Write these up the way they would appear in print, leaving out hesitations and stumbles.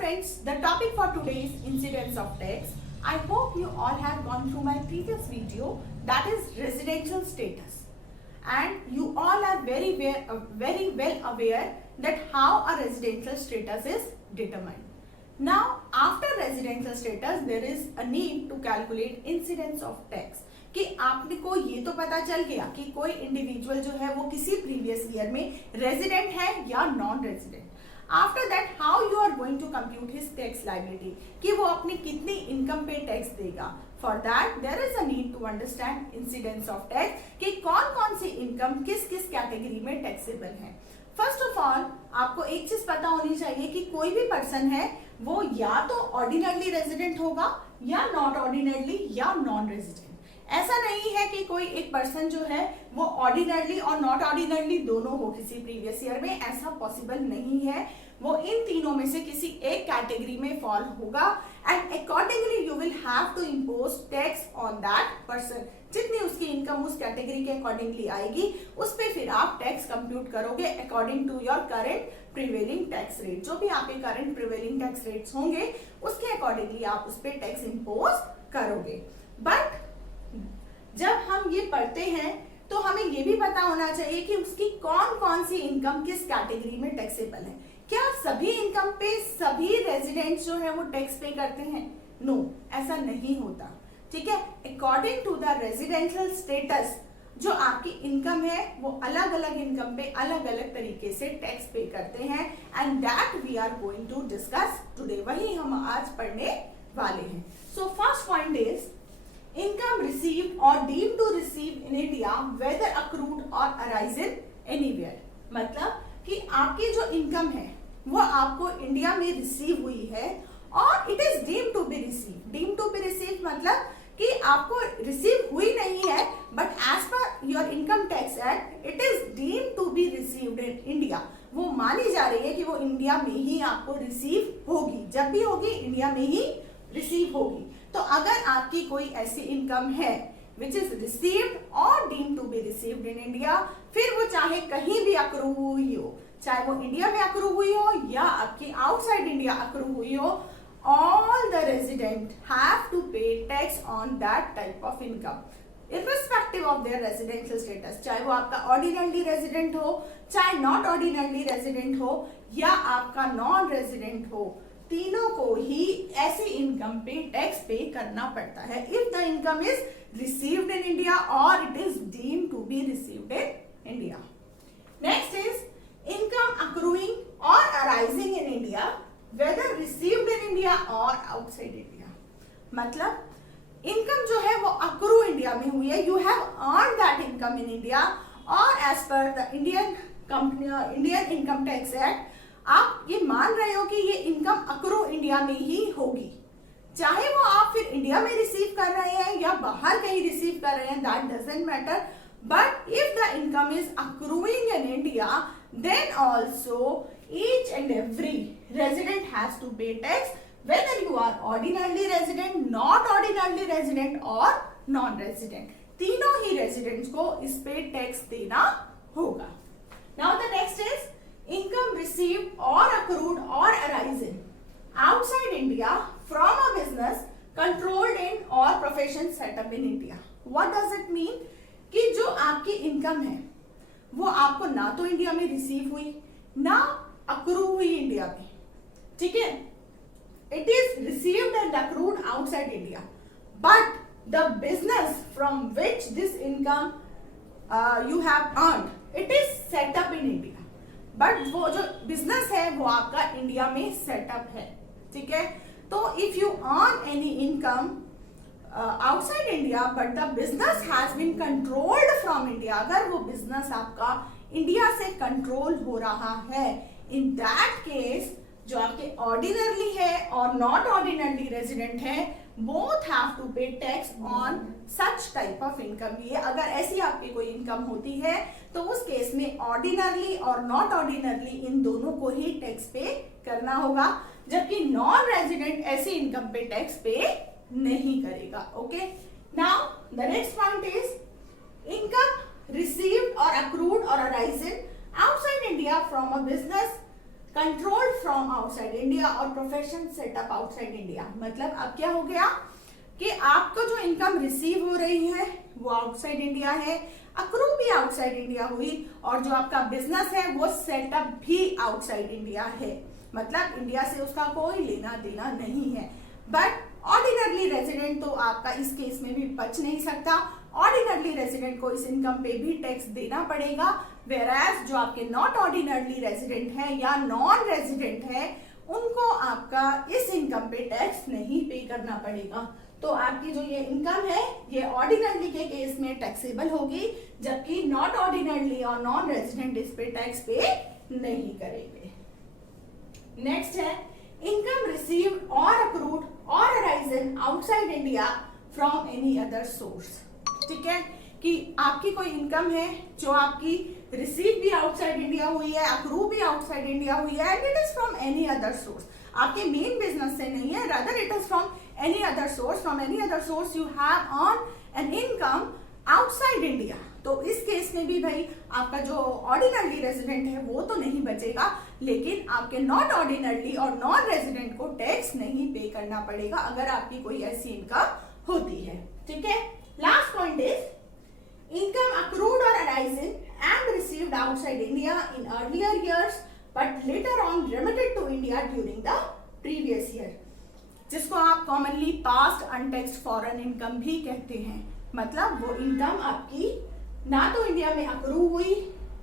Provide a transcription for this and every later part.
friends, the topic for today is incidence of tax. I hope you all have gone through my previous video, that is residential status, and you all are very well aware that how a residential status is determined. Now after residential status there is a need to calculate incidence of tax. कि आपको ये तो पता चल गया कि कोई individual जो है वो किसी प्रीवियस ईयर में रेजिडेंट है या non resident. After that how you are going to compute his tax liability, कि वो अपनी कितनी इनकम पे टैक्स देगा. For that there is a need to understand incidence of tax, कि कौन कौन सी इनकम किस किस कैटेगरी में टैक्सेबल है. फर्स्ट ऑफ ऑल आपको एक चीज पता होनी चाहिए कि कोई भी पर्सन है वो या तो ऑर्डिनरली रेजिडेंट होगा या नॉट ऑर्डिनरली या नॉन रेजिडेंट. ऐसा नहीं है कि कोई एक पर्सन जो है वो ऑर्डिनरली और नॉट ऑर्डिनरली दोनों हो किसी प्रीवियस ईयर में, ऐसा पॉसिबल नहीं है. वो इन तीनों में से किसी एक कैटेगरी में फॉल होगा and accordingly you will have to impose tax on that person. जितनी उसकी इनकम उस कैटेगरी के अकॉर्डिंगली आएगी उस पर फिर आप टैक्स कंप्यूट करोगे according to your current prevailing tax rate. जो भी आपके करंट प्रिवेलिंग टैक्स रेट्स होंगे उसके अकॉर्डिंगली आप उस पर टैक्स इम्पोज करोगे. बट जब हम ये पढ़ते हैं तो हमें ये भी पता होना चाहिए कि उसकी कौन कौन सी इनकम किस कैटेगरी में टैक्सेबल है. क्या सभी इनकम पे सभी रेजिडेंट्स जो है वो टैक्स पे करते हैं? नो, ऐसा नहीं होता. ठीक है, according to the residential status जो आपकी इनकम है वो अलग अलग इनकम पे अलग अलग तरीके से टैक्स पे करते हैं and that we are going to discuss today. वही हम आज पढ़ने वाले हैं. So first point is income received or deemed to receive in India whether accrued or arise in anywhere. मतलब कि आपकी जो इनकम है वो आपको इंडिया में रिसीव हुई है और it is deemed to be receive. Deemed to be receive मतलब कि आपको रिसीव हुई नहीं है but as per your income tax act it is deemed to be received in India. वो मानी जा रही है कि वो इंडिया में ही आपको रिसीव होगी, जब भी होगी इंडिया में ही रिसीव होगी. तो अगर आपकी कोई ऐसी इनकम है विच इज रिसीव्ड और deemed to be received in India, फिर वो चाहे कहीं भी अक्रू हुई हो, चाहे वो इंडिया में अक्रू हुई हो या आपकी आउटसाइड इंडिया अक्रू हुई हो, all the resident have to pay tax on that type of income irrespective of their residential status. चाहे वो आपका ऑर्डिनरली रेजिडेंट हो, चाहे नॉट ऑर्डिनरली रेजिडेंट हो या आपका नॉन रेजिडेंट हो, तीनों को ही ऐसी इनकम पे टैक्स पे करना पड़ता है if the income is received in India और it is deemed to be received in India. Next is income accruing और arising in India whether received in India और आउटसाइड इंडिया. मतलब इनकम जो है वो अक्रू इंडिया में हुई है, you have earn that income in India और as per the Indian income tax act आप ये मान रहे हो कि ये इनकम अक्रू इंडिया में ही होगी, चाहे वो आप फिर इंडिया में रिसीव कर रहे हैं या बाहर कहीं रिसीव कर रहे हैं, that doesn't matter. But if the income is accruing in India then also each and every resident has to pay tax whether you are ordinarily resident, not ordinarily resident और नॉन रेजिडेंट. तीनों ही residents को इस पे tax देना होगा. Now the next is income received or accrued or arising outside India from a business controlled in or profession set up in India. What does it mean? कि जो आपकी इनकम है वो आपको ना तो इंडिया में रिसीव हुई ना अक्रू हुई इंडिया में. ठीक है, it is received and accrued outside India but the business from which this income you have earned it is set up in India. But वो जो बिजनेस है वो आपका इंडिया में सेटअप है. ठीक है, तो if you earn any income outside India but the business has been controlled from India, अगर वो बिजनेस आपका इंडिया से कंट्रोल हो रहा है, इन दैट केस जो आपके ऑर्डिनरली है और नॉट ऑर्डिनरली रेजिडेंट है both have to pay tax on such type of income. ये अगर ऐसी आपकी कोई इनकम होती है तो उस केस में ऑर्डिनरली और नॉट ऑर्डिनरली इन दोनों को ही टैक्स पे करना होगा, जबकि नॉन रेजिडेंट ऐसी इनकम पे टैक्स पे नहीं करेगा. Okay, now the next point is income received और अक्रूड और arisen outside India from a business controlled from outside India और प्रोफेशन सेटअप आउटसाइड इंडिया। मतलब अब क्या हो गया कि आपको जो इनकम रिसीव हो रही है वो आउटसाइड इंडिया है, अक्रू भी आउटसाइड इंडिया हुई, और जो आपका बिजनेस है वो सेटअप भी आउटसाइड इंडिया है। मतलब इंडिया से उसका कोई लेना देना नहीं है। बट ऑर्डिनरली रेजिडेंट तो आपका इस केस में भी बच नहीं सकता। ऑर्डिनरली रेजिडेंट को इस इनकम पे भी टैक्स देना पड़ेगा, वेराज जो आपके नॉट ऑर्डिनरली रेजिडेंट है या नॉन रेजिडेंट है उनको आपका इस इनकम पे टैक्स नहीं पे करना पड़ेगा। तो आपकी जो ये इनकम है ये ऑर्डिनरली के केस में टैक्सेबल होगी, जबकि नॉट ऑर्डिनरली और नॉन रेजिडेंट इस पे टैक्स पे नहीं करेंगे। नेक्स्ट है इनकम रिसीव्ड और अक्रूड और arisen outside India from any other source. ठीक है कि आपकी कोई इनकम है जो आपकी रिसीव भी आउटसाइड इंडिया हुई है, अक्रू भी आउटसाइड इंडिया हुई है, and it is from any other source. आपके मेन बिजनेस से नहीं है, rather it is from any other source. From any other source you have earn an income outside India. तो इस केस में भी भाई आपका जो ऑर्डिनरली रेजिडेंट है वो तो नहीं बचेगा, लेकिन आपके नॉट ऑर्डिनरली और नॉन रेजिडेंट को टैक्स नहीं पे करना पड़ेगा अगर आपकी कोई ऐसी इनकम होती है। ठीक है, last point is income accrued और arising and received outside India in earlier years but later on remitted to India during the previous year, जिसको आप कॉमनली पास्ट अनटैक्स्ड फॉरेन इनकम भी कहते हैं। मतलब वो इनकम आपकी ना तो इंडिया में अक्रू हुई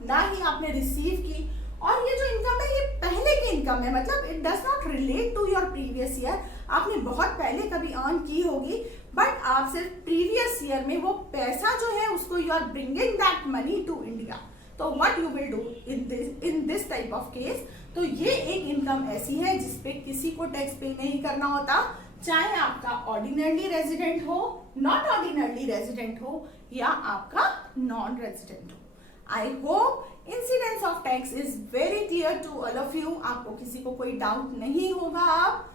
ना ही आपने रिसीव की, और ये जो इनकम है ये पहले की इनकम है। मतलब it does not relate to your previous year. आपने बहुत पहले कभी अर्न की होगी, बट आप सिर्फ प्रीवियस ईयर में वो पैसा जो है उसको you are bringing that money to India. तो what you will do in this type of case, तो ये एक इनकम ऐसी है जिसपे किसी को टैक्स पे नहीं करना होता, चाहे आपका ऑर्डिनरली रेजिडेंट हो, नॉट ऑर्डिनरली रेजिडेंट हो या आपका नॉन रेजिडेंट हो। I hope incidence of tax is very clear to all of you. आपको किसी को कोई डाउट नहीं होगा। आप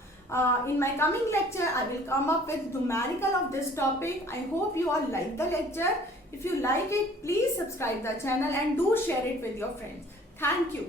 in my coming lecture I will come up with numerical of this topic. I hope you all like the lecture. If you like it, please subscribe the channel and do share it with your friends. Thank you.